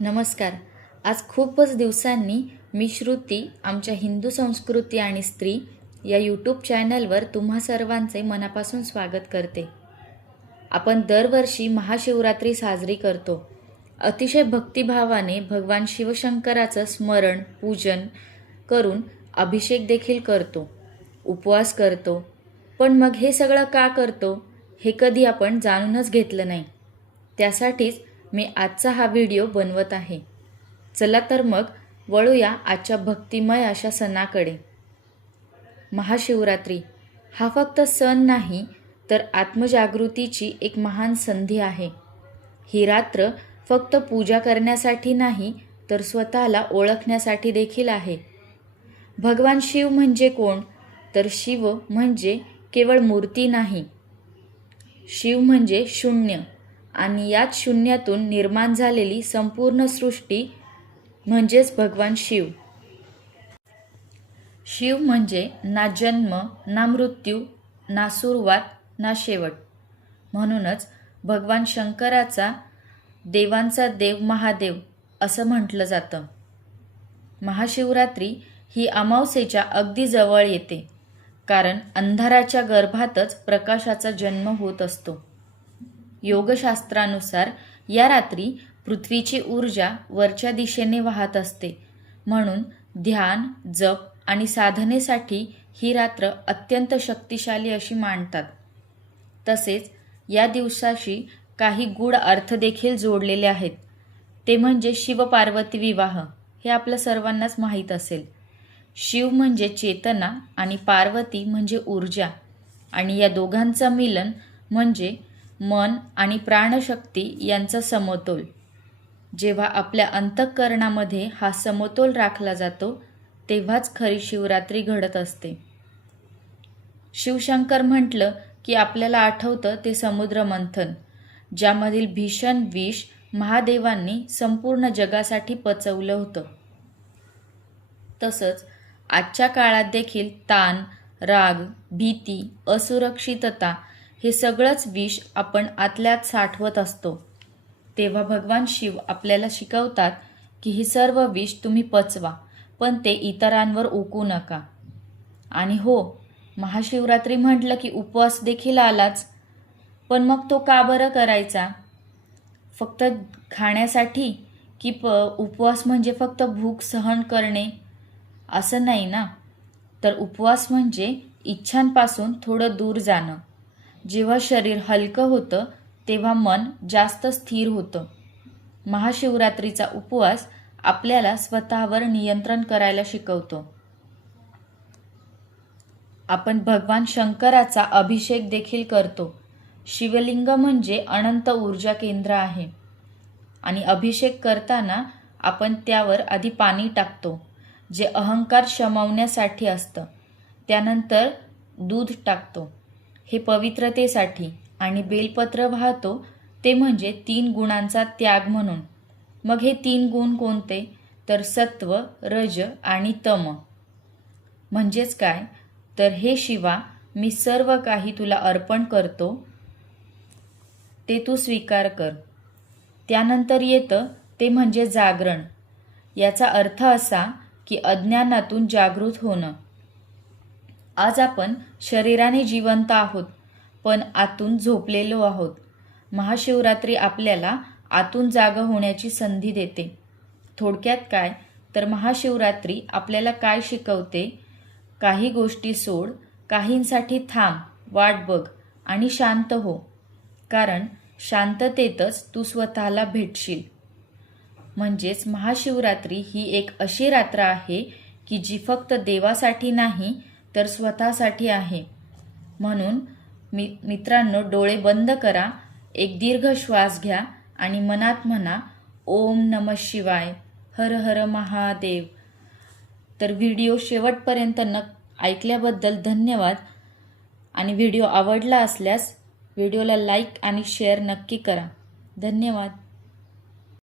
नमस्कार. आज खूपच दिवसांनी मी श्रुती आमच्या हिंदू संस्कृती आणि स्त्री या यूट्यूब चॅनलवर तुम्हा सर्वांचे मनापासून स्वागत करते. आपण दरवर्षी महाशिवरात्री साजरी करतो. अतिशय भक्तिभावाने भगवान शिवशंकराचं स्मरण पूजन करून अभिषेक देखील करतो, उपवास करतो. पण मग हे सगळं का करतो हे कधी आपण जाणूनच घेतलं नाही. त्यासाठीच मी आजचा हा व्हिडिओ बनवत आहे. चला तर मग वळूया आजच्या भक्तिमय अशा सणाकडे. महाशिवरात्री हा फक्त सण नाही तर आत्मजागृतीची एक महान संधी आहे. ही रात्र फक्त पूजा करण्यासाठी नाही तर स्वतःला ओळखण्यासाठी देखील आहे. भगवान शिव म्हणजे कोण? तर शिव म्हणजे केवळ मूर्ती नाही. शिव म्हणजे शून्य आणि याच शून्यातून निर्माण झालेली संपूर्ण सृष्टी म्हणजेच भगवान शिव. शिव म्हणजे ना जन्म, ना मृत्यू, ना सुरुवात, ना शेवट. म्हणूनच भगवान शंकराचा देवांचा देव महादेव असं म्हटलं जातं. महाशिवरात्री ही अमावस्येच्या अगदी जवळ येते, कारण अंधाराच्या गर्भातच प्रकाशाचा जन्म होत असतो. योगशास्त्रानुसार या रात्री पृथ्वीची ऊर्जा वरच्या दिशेने वाहत असते. म्हणून ध्यान, जप आणि साधनेसाठी ही रात्र अत्यंत शक्तिशाली अशी मानतात. तसेच या दिवसाशी काही गूढ अर्थ देखील जोडलेले आहेत. ते म्हणजे शिव-पार्वती विवाह. हे आपल्या सर्वांनाच माहीत असेल. शिव म्हणजे चेतना आणि पार्वती म्हणजे ऊर्जा, आणि या दोघांचं मिलन म्हणजे मन आणि प्राणशक्ती यांचा समतोल. जेव्हा आपल्या अंतःकरणामध्ये हा समतोल राखला जातो तेव्हाच खरी शिवरात्री घडत असते. शिवशंकर म्हटलं की आपल्याला आठवतं ते समुद्र मंथन, ज्यामधील भीषण विष महादेवांनी संपूर्ण जगासाठी पचवलं होतं. तसंच आजच्या काळात देखील ताण, राग, भीती, असुरक्षितता हे सगळंच विष आपण आतल्यात साठवत असतो. तेव्हा भगवान शिव आपल्याला शिकवतात की हे सर्व विष तुम्ही पचवा, पण ते इतरांवर ओकू नका. आणि हो, महाशिवरात्री म्हटलं की उपवास देखील आलाच. पण मग तो का बरं करायचा? फक्त खाण्यासाठी की उपवास म्हणजे फक्त भूक सहन करणे असं नाही ना. तर उपवास म्हणजे इच्छांपासून थोडं दूर जाणं. जेव्हा शरीर हलकं होतं तेव्हा मन जास्त स्थिर होतं. महाशिवरात्रीचा उपवास आपल्याला स्वतःवर नियंत्रण करायला शिकवतो. आपण भगवान शंकराचा अभिषेक देखील करतो. शिवलिंग म्हणजे अनंत ऊर्जा केंद्र आहे, आणि अभिषेक करताना आपण त्यावर आधी पाणी टाकतो, जे अहंकार शमवण्यासाठी असतं. त्यानंतर दूध टाकतो, हे पवित्रतेसाठी, आणि बेलपत्र वाहतो, ते म्हणजे 3 गुणांचा त्याग म्हणून. मग हे 3 गुण कोणते? तर सत्व, रज आणि तम. म्हणजेच काय? तर हे शिवा, मी सर्व काही तुला अर्पण करतो, ते तू स्वीकार कर. त्यानंतर येतं ते म्हणजे जागरण. याचा अर्थ असा की अज्ञानातून जागृत होणं. आज आपण शरीराने जिवंत आहोत, पण आतून झोपलेलो आहोत. महाशिवरात्री आपल्याला आतून जाग होण्याची संधी देते. थोडक्यात काय? तर महाशिवरात्री आपल्याला काय शिकवते? काही गोष्टी सोड, काहींसाठी थांब, वाट बघ आणि शांत हो, कारण शांततेतच तू स्वतःला भेटशील. म्हणजेच महाशिवरात्री ही एक अशी रात्र आहे की जी फक्त देवासाठी नाही तर स्वतःसाठी आहे. म्हणून मित्रांनो, डोळे बंद करा, एक दीर्घ श्वास घ्या आणि मनात म्हणा, ओम नमः शिवाय, हर हर महादेव. तर व्हिडिओ शेवटपर्यंत ऐकल्याबद्दल धन्यवाद. आणि व्हिडिओ आवडला असल्यास व्हिडिओला लाईक आणि शेअर नक्की करा. धन्यवाद.